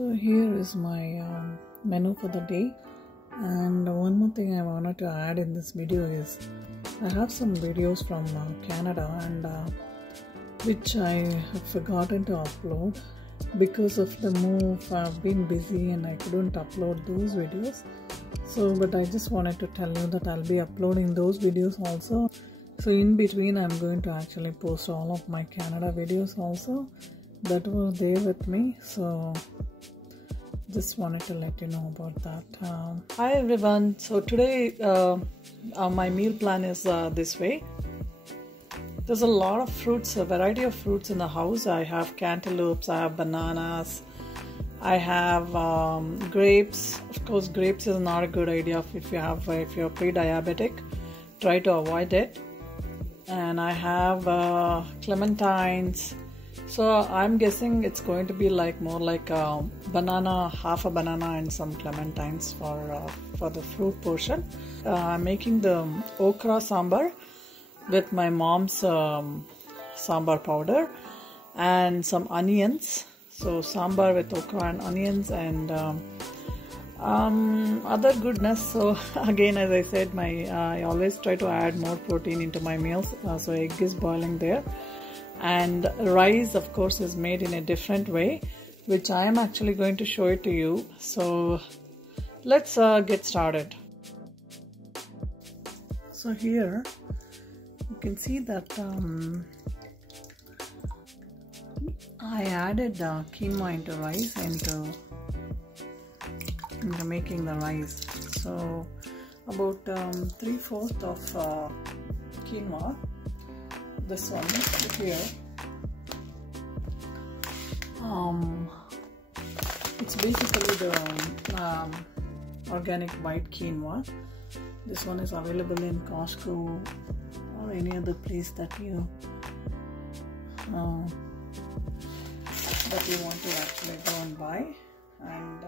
So here is my menu for the day, and one more thing I wanted to add in this video is I have some videos from Canada and which I have forgotten to upload because of the move. I've been busy and I couldn't upload those videos. So but I just wanted to tell you that I'll be uploading those videos also. So in between I'm going to actually post all of my Canada videos also that were there with me. So just wanted to let you know about that. Hi everyone. So today my meal plan is this way. There's a lot of fruits, a variety of fruits in the house. I have cantaloupes, I have bananas, I have grapes. Of course, grapes is not a good idea if you're pre-diabetic. Try to avoid it. And I have clementines. So I'm guessing it's going to be like more like a banana, half a banana and some clementines for the fruit portion. I'm making the okra sambar with my mom's sambar powder and some onions. So sambar with okra and onions and other goodness. So again, as I said, I always try to add more protein into my meals. So egg is boiling there. And rice, of course, is made in a different way, which I am actually going to show it to you. So let's get started. So here you can see that I added quinoa into rice into making the rice. So about 3/4 of quinoa. This one here. It's basically the organic white quinoa. This one is available in Costco or any other place that you want to actually go and buy. And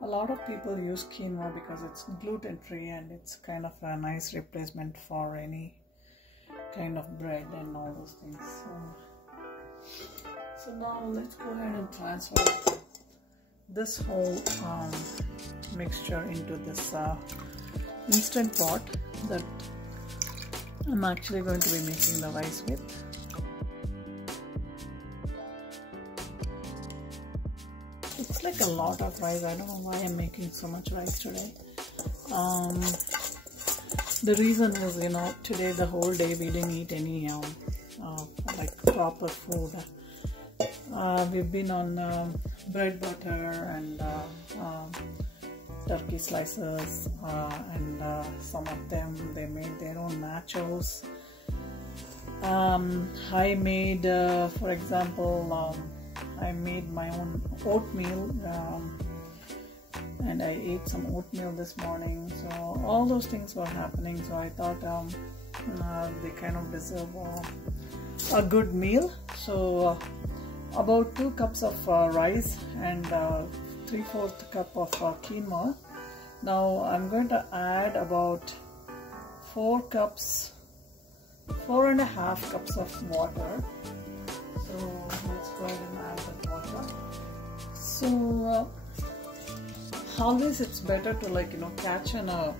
a lot of people use quinoa because it's gluten free and it's kind of a nice replacement for any kind of bread and all those things. So now let's go ahead and transfer this whole mixture into this instant pot that I'm actually going to be making the rice with. It's like a lot of rice. I don't know why I'm making so much rice today. The reason is, today the whole day we didn't eat any like proper food. We've been on bread butter and turkey slices and some of them, they made their own nachos. I made, for example, I made my own oatmeal. And I ate some oatmeal this morning. So all those things were happening. So I thought they kind of deserve a good meal. So about 2 cups of rice and 3/4 cup of quinoa. Now I'm going to add about 4 cups, 4.5 cups of water. So let's go ahead and add that water. So always it's better to catch in a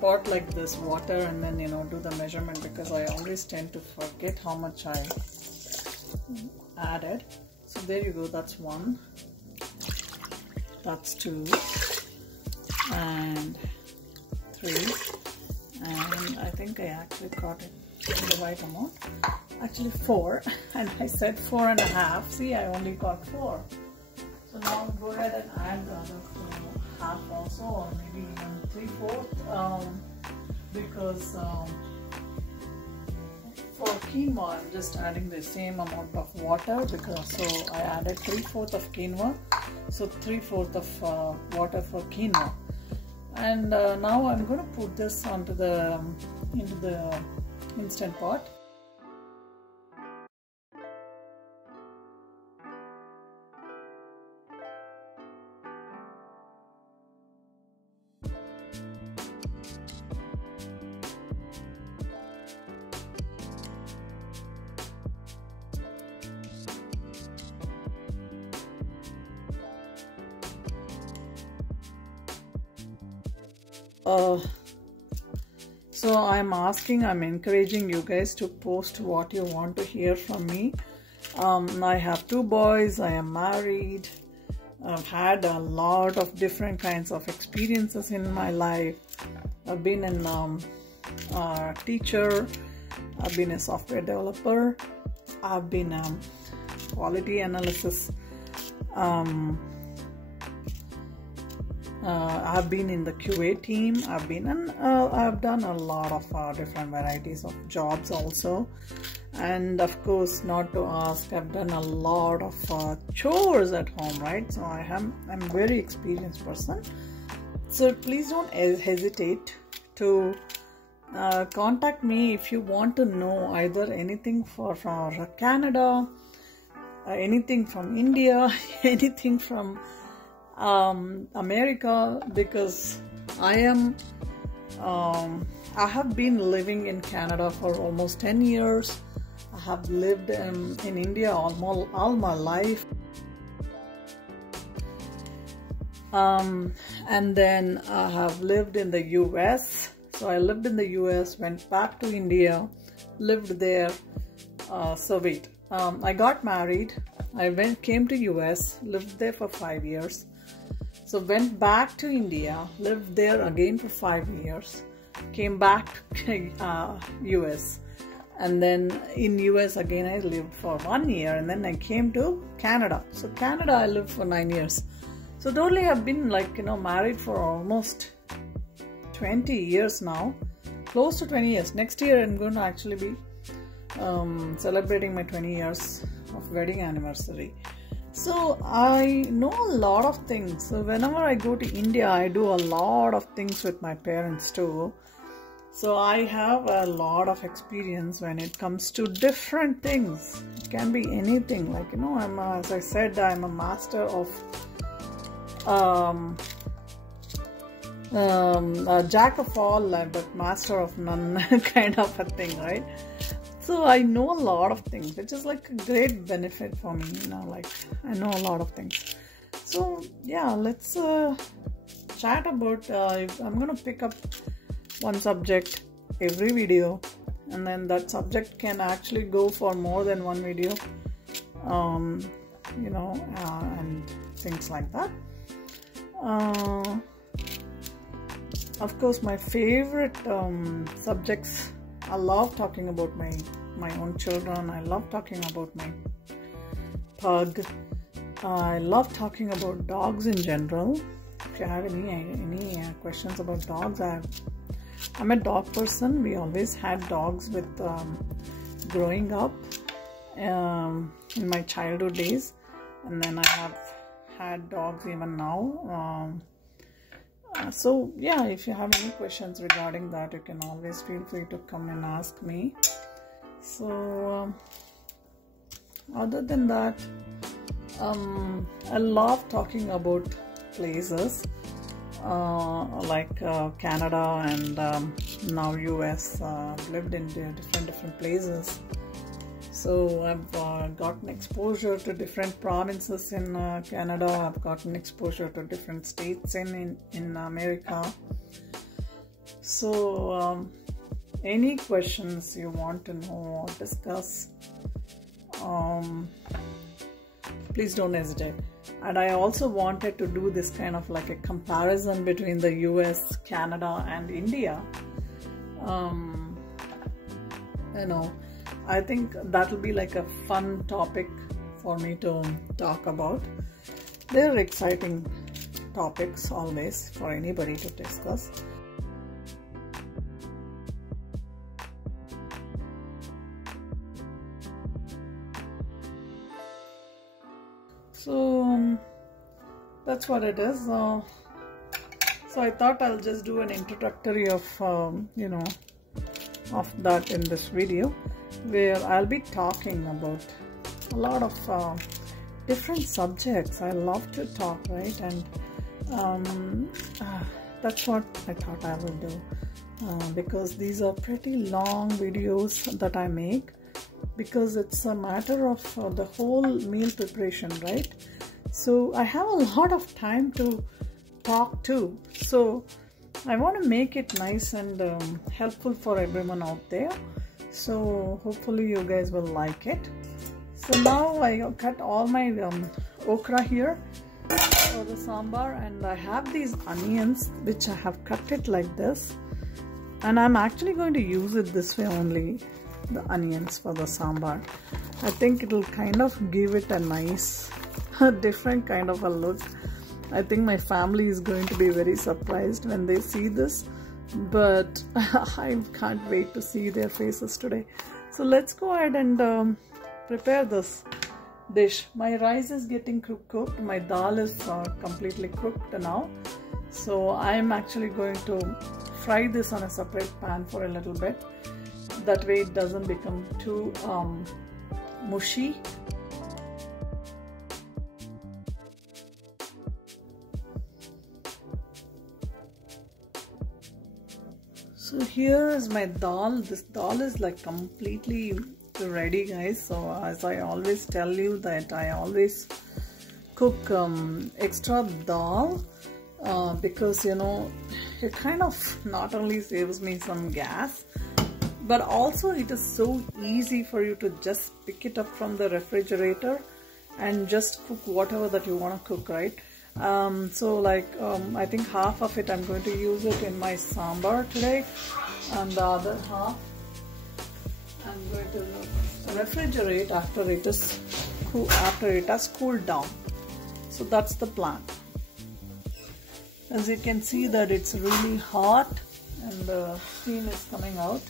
pot like this water and then do the measurement, because I always tend to forget how much I added. So there you go, that's 1, that's 2 and 3, and I think I actually got it in the right amount, actually 4, and I said 4.5. See, I only got 4. So now go ahead and add the other half also, or maybe even 3/4, because for quinoa I'm just adding the same amount of water, because so I added 3/4 of quinoa, so 3/4 of water for quinoa. And now I'm going to put this into the instant pot. so I'm encouraging you guys to post what you want to hear from me. I have 2 boys, I am married, I've had a lot of different kinds of experiences in my life. I've been a teacher, I've been a software developer, I've been a quality analysis, I've been in the QA team, I've done a lot of different varieties of jobs also. And of course, not to ask, I've done a lot of chores at home, right? So I'm a very experienced person. So please don't hesitate to contact me if you want to know either anything for Canada, anything from India, anything from America, because I have been living in Canada for almost 10 years. I have lived in India all my life. And then I have lived in the US. So I lived in the US, went back to India, lived there. I got married. I came to US, lived there for 5 years. So went back to India, lived there again for 5 years, came back to US. And then in US again I lived for 1 year, and then I came to Canada. So Canada I lived for 9 years. So totally I've been married for almost 20 years now, close to 20 years. Next year I'm going to actually be celebrating my 20 years of wedding anniversary. So I know a lot of things. So whenever I go to India, I do a lot of things with my parents too. So I have a lot of experience when it comes to different things. It can be anything. As I said, I'm a master of a jack of all, but master of none kind of a thing, right? So I know a lot of things, which is like a great benefit for me. I know a lot of things. So yeah, let's chat about. I'm gonna pick up one subject every video, and then that subject can actually go for more than one video, and things like that. Of course, my favorite subjects, I love talking about my own children. I love talking about my pug. I love talking about dogs in general. If you have any questions about dogs, I'm a dog person. We always had dogs with growing up in my childhood days, and then I have had dogs even now. So yeah, if you have any questions regarding that, you can always feel free to come and ask me. So other than that, I love talking about places like Canada and now US. I've lived in different places, so I've gotten exposure to different provinces in Canada. I've gotten exposure to different states in America. So any questions you want to know or discuss, please don't hesitate. And I also wanted to do this kind of like a comparison between the US, Canada and India. I think that will be like a fun topic for me to talk about. They're exciting topics always for anybody to discuss. So that's what it is. So I thought I'll just do an introductory of of that in this video, where I'll be talking about a lot of different subjects. I love to talk, right? And that's what I thought I will do, because these are pretty long videos that I make, because it's a matter of the whole meal preparation, right? So I have a lot of time to talk to. So I want to make it nice and helpful for everyone out there. So hopefully you guys will like it. So now I cut all my okra here for the sambar, and I have these onions which I have cut it like this, and I'm actually going to use it this way only, the onions for the sambar. I think it will kind of give it a nice different kind of a look. I think my family is going to be very surprised when they see this, but I can't wait to see their faces today. So let's go ahead and prepare this dish. My rice is getting cooked, my dal is completely cooked now, so I'm actually going to fry this on a separate pan for a little bit. That way it doesn't become too mushy. So here is my dal. This dal is like completely ready, guys. So as I always tell you that I always cook extra dal because, you know, it kind of not only saves me some gas, but also it is so easy for you to just pick it up from the refrigerator and just cook whatever that you want to cook, right? So like I think half of it I'm going to use it in my sambar today, and the other half I'm going to refrigerate after it has cooled down. So that's the plan. As you can see that it's really hot and the steam is coming out.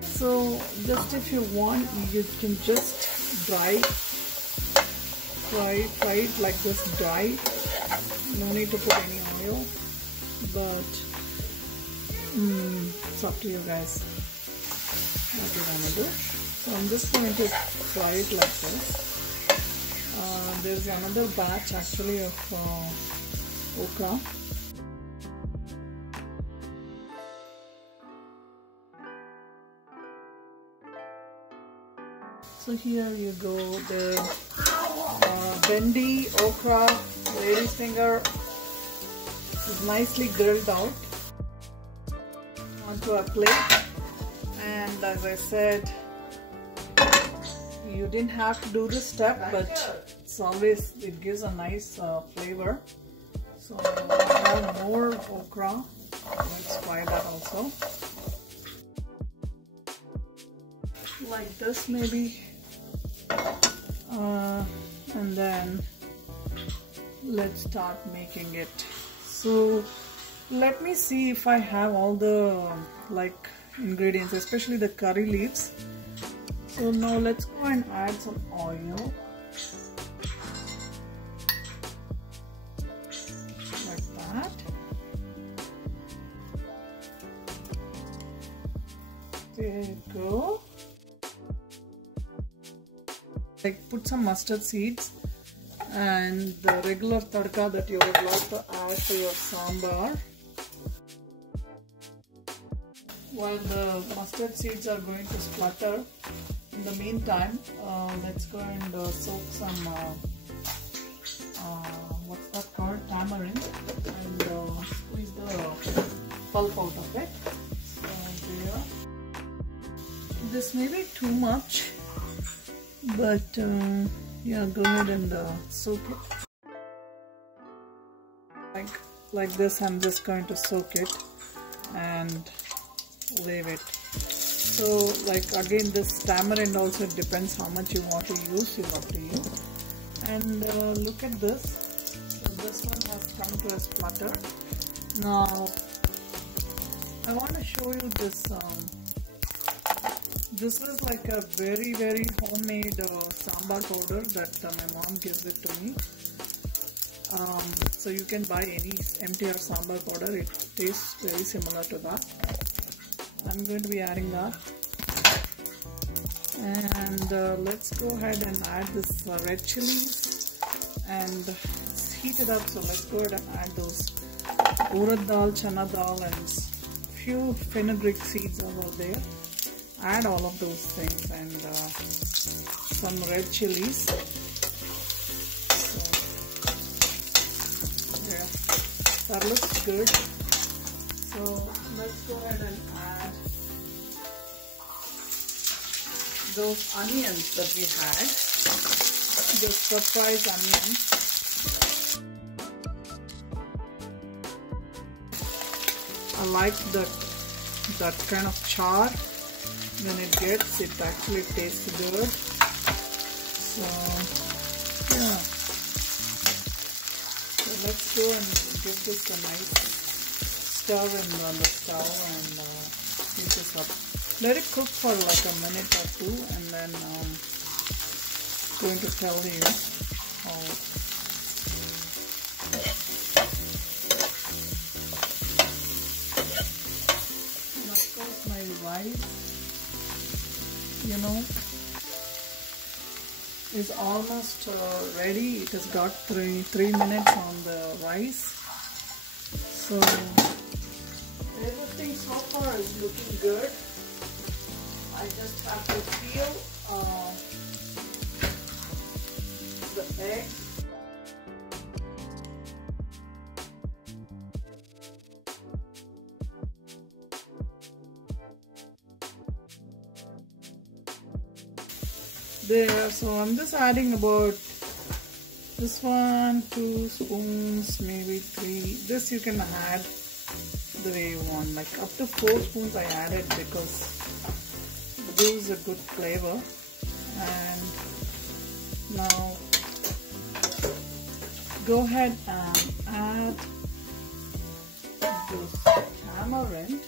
So just if you want, you can just fry it like this dry. No need to put any oil, but it's up to you guys what you want to do. So I'm just going to fry it like this. There's another batch actually of okra. So here you go, the Bendi okra lady's finger is nicely grilled out onto a plate. And as I said, you didn't have to do this step, but it gives a nice flavor. So I have more okra. Let's fry that also. Like this maybe. And then let's start making it. So let me see if I have all the ingredients, especially the curry leaves. So now let's go and add some oil like that. There you go. Put some mustard seeds and the regular tadka that you would like to add to your sambar. While the mustard seeds are going to splutter, in the meantime, let's go and soak some what's that called, tamarind, and squeeze the pulp out of it. So there. This may be too much, but yeah, go ahead and soak it like this. I'm just going to soak it and leave it. So again, this tamarind also depends how much you want to use. It's up to you. And look at this. So this one has come to a splutter. Now I want to show you this. This is like a very, very homemade sambar powder that my mom gives it to me. So you can buy any MTR sambar powder. It tastes very similar to that. I'm going to be adding that. And let's go ahead and add this red chilies and heat it up. So let's go ahead and add those urad dal, chana dal, and few fenugreek seeds over there. add all of those things and some red chilies. So, yeah, that looks good. So let's go ahead and add those onions that we had, the surprise onions. I like that kind of char. When it actually tastes good. So yeah, so let's go and give this a nice stir on the stove and heat this up. Let it cook for like a minute or two, and then I'm going to tell you how. And of course my rice, you know, is almost ready. It has got three minutes on the rice. So everything so far is looking good. I just have to peel the egg. There, so I'm just adding about this 1, 2 spoons, maybe 3. This you can add the way you want, like up to 4 spoons I added because it gives a good flavor. And now go ahead and add this tamarind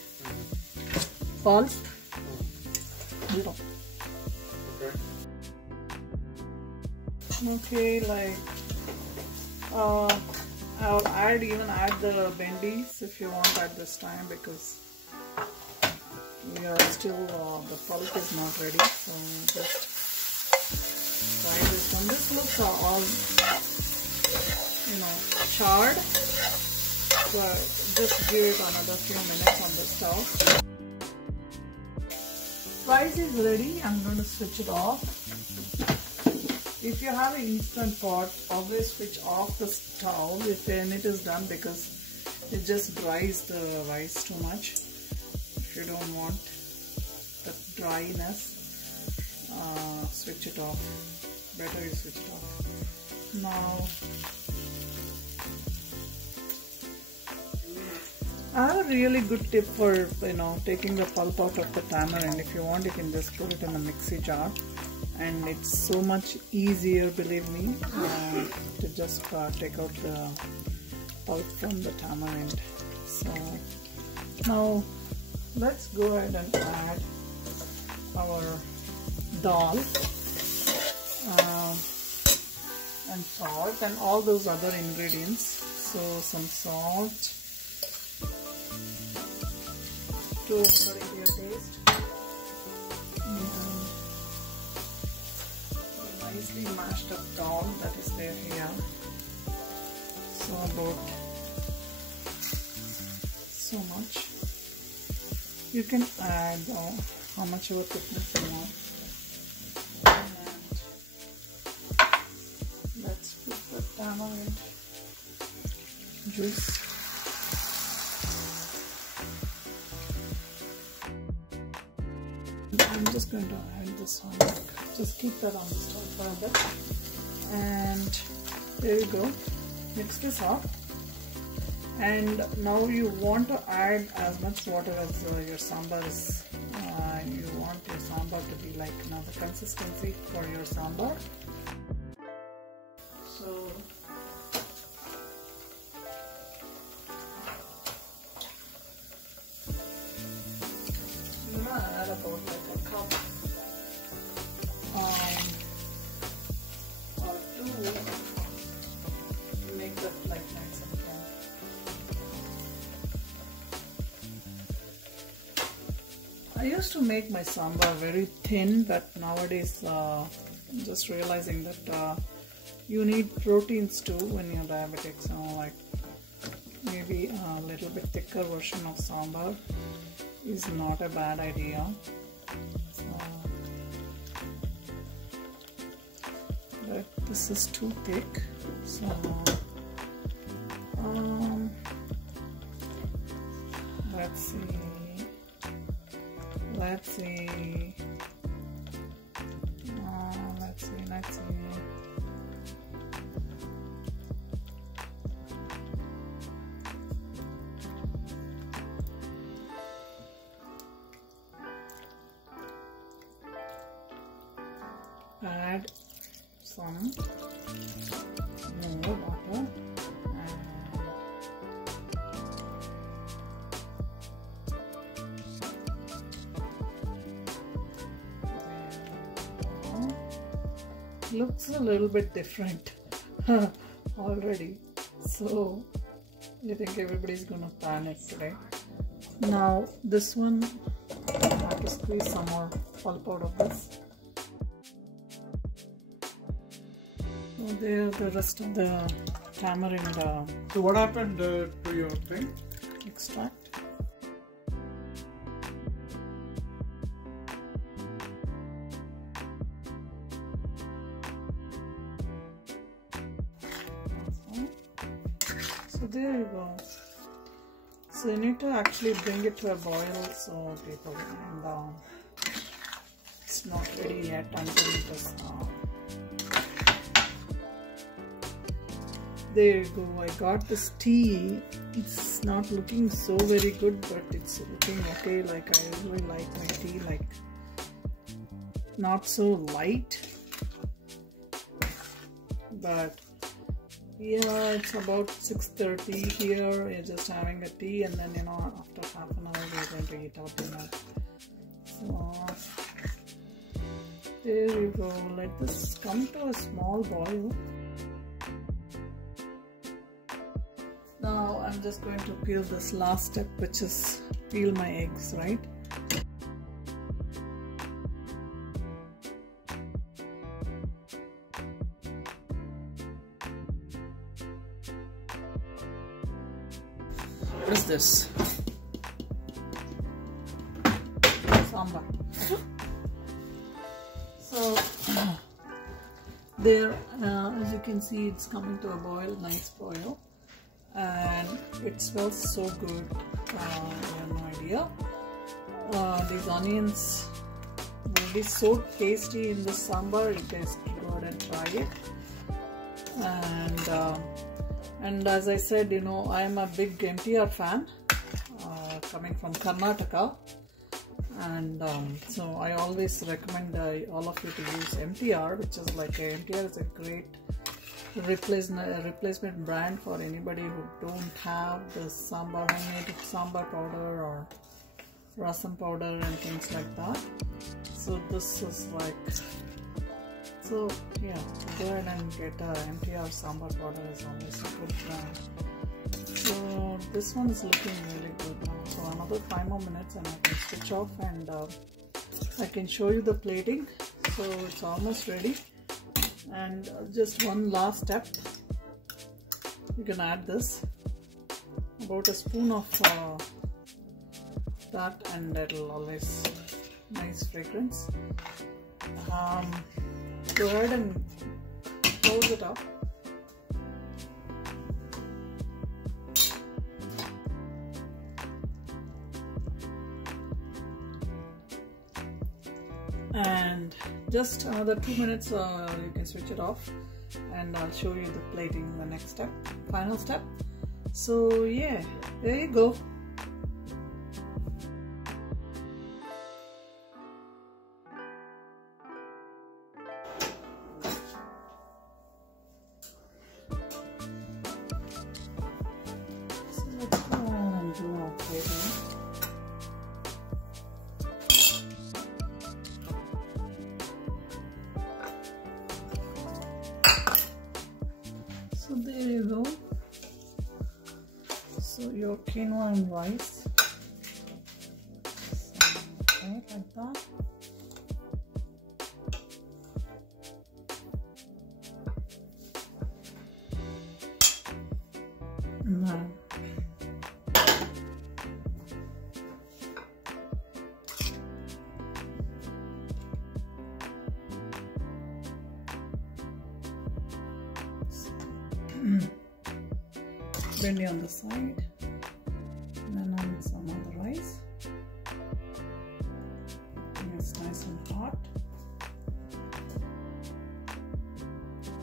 pulp. Okay, like I'll even add the bendis if you want at this time, because we are still the pulp is not ready. So just try this one. This looks all charred. So just give it another few minutes on the stove. Rice is ready. I'm going to switch it off. If you have an instant pot, always switch off the stove when it is done, because it just dries the rice too much. If you don't want the dryness, switch it off. Better you switch it off. Now, I have a really good tip for taking the pulp out of the tamarind. If you want, you can just put it in a mixie jar. And it's so much easier, believe me, to just take out the pulp from the tamarind. So now let's go ahead and add our dal and salt and all those other ingredients. So some salt to according to your taste. Nicely mashed up dal that is there here. So about so much. You can add how much of a thickness you want. And let's put the tamarind juice. I'm just going to add this one. Just keep that on the stove for a bit. And there you go. Mix this up. And now you want to add as much water as your sambar is. You want your sambar to be like the consistency for your sambar. So I'm gonna add about like a cup or 2 to make that like nice and thin. I used to make my sambar very thin, but nowadays I'm just realizing that you need proteins too when you're diabetic. So like maybe a little bit thicker version of sambar is not a bad idea. But this is too thick, so let's see. Let's see. Add some more water. Looks a little bit different already, so I think everybody's gonna panic today. Now this one, I have to squeeze some more pulp out of this. So there, the rest of the tamarind. So what happened to your thing? Extract. So there you go. So you need to actually bring it to a boil, so people, and it's not ready yet until it is. There you go. I got this tea. It's not looking so very good, but it's looking okay. Like I usually like my tea like not so light, but yeah, it's about 6:30 here. We're just having a tea, and then after half an hour we're going to eat our dinner. So there you go. Let this come to a small boil. Now I'm just going to peel this last step, which is peel my eggs, right? What is this? Sambar. So there, as you can see, it's coming to a boil, nice boil. And it smells so good. You have no idea. These onions will be so tasty in this sambar. You guys go ahead and try it. And as I said, I am a big MTR fan, coming from Karnataka, and so I always recommend all of you to use MTR, which is like MTR is a great replacement brand for anybody who don't have the sambar, homemade sambar powder or rasam powder and things like that. So this is like, so yeah, go ahead and get MTR sambar powder, is always a good brand. So this one is looking really good now. So another 5 more minutes and I can switch off, and I can show you the plating. So it's almost ready. And just one last step, you can add this, about a spoon of that, and it'll always nice fragrance. Go ahead and close it up. And just another 2 minutes, you can switch it off, and I'll show you the plating, the next step, final step. So yeah, there you go. So let's go and do our plating. So there you go. So your quinoa and rice, okay, like that. And then Bendi on the side, and then on some of the rice. It's nice and hot.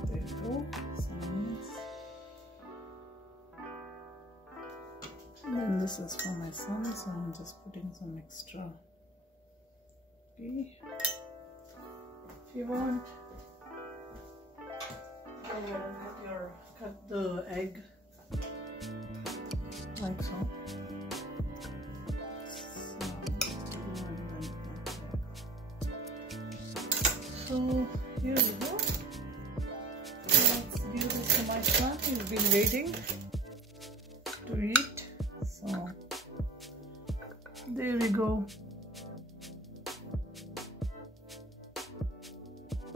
There you go. Nice. And then this is for my son, so I'm just putting some extra. Okay. If you want, go ahead and cut the egg like so. So here we go. Let's give this to my son. He's been waiting to eat. So there we go.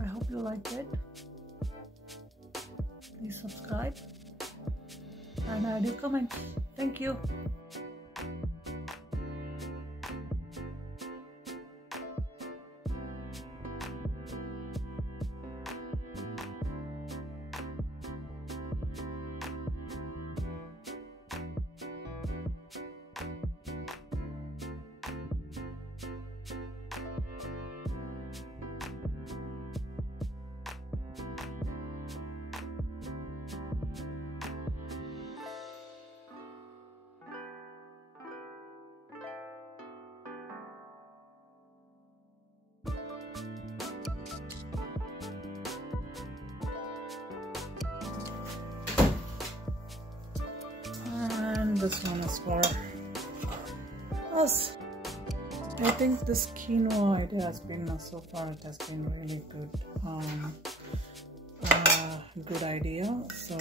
I hope you liked it. Please subscribe and add your comments. Thank you. This one is for us. I think this quinoa idea has been so far. It has been really good. Good idea. So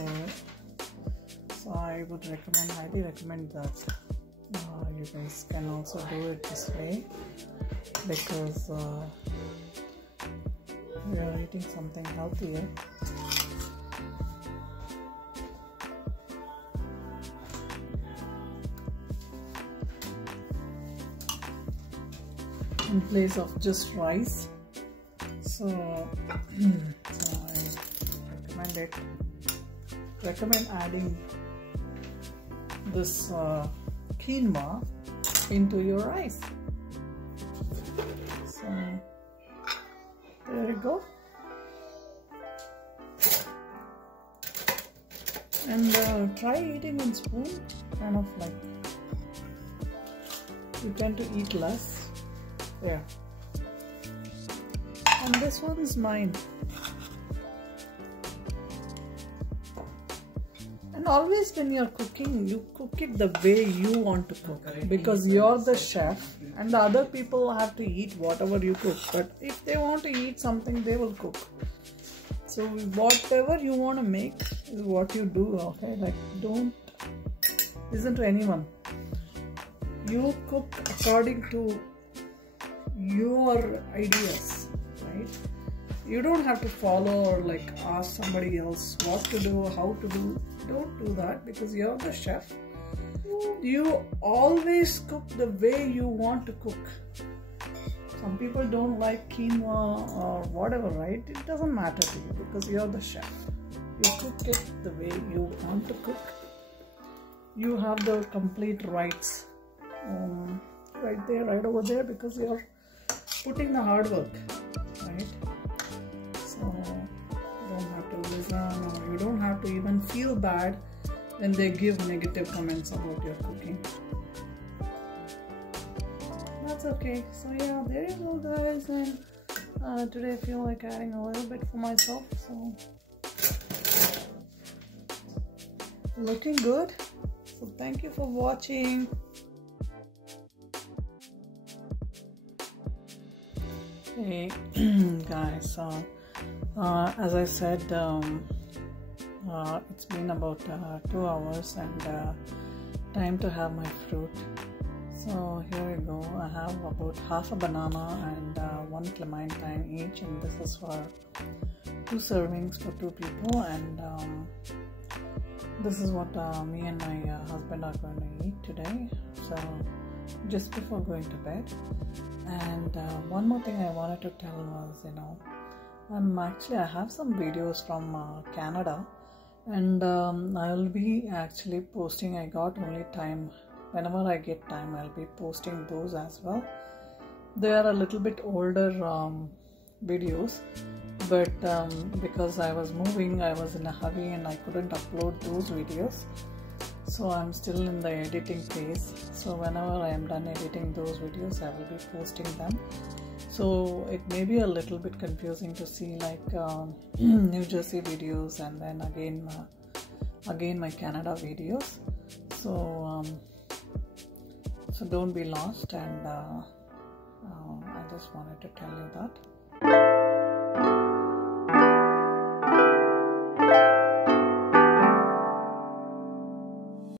I would highly recommend that you guys can also do it this way, because we are eating something healthier. In place of just rice, so I recommend adding this quinoa into your rice. So there you go. And try eating in spoon, kind of like you tend to eat less. There. And this one's mine. And always when you're cooking, you cook it the way you want to cook, because you're the chef and the other people have to eat whatever you cook. But if they want to eat something, they will cook. So whatever you want to make is what you do, okay? Like, don't listen to anyone. You cook according to your ideas, right? You don't have to follow or like ask somebody else what to do, how to do. Don't do that, because you're the chef. You always cook the way you want to cook. Some people don't like quinoa or whatever, right? It doesn't matter to you, because you're the chef. You cook it the way you want to cook. You have the complete rights right there, right over there, because you're putting the hard work, right? So you don't have to listen, or you don't have to even feel bad when they give negative comments about your cooking. That's okay. So yeah, there you go, guys. And today I feel like adding a little bit for myself. So looking good. So thank you for watching. Hey guys, so as I said, it's been about 2 hours and time to have my fruit. So here we go. I have about half a banana and 1 clementine each, and this is for 2 servings for 2 people. And this is what me and my husband are going to eat today. So just before going to bed. And one more thing I wanted to tell was, I have some videos from Canada, and I'll be actually posting. I got only time, whenever I get time I'll be posting those as well. They are a little bit older videos, but because I was moving, I was in a hurry and I couldn't upload those videos, so I'm still in the editing phase. So whenever I am done editing those videos, I will be posting them. So it may be a little bit confusing to see like New Jersey videos and then again my Canada videos. So so don't be lost, and I just wanted to tell you that.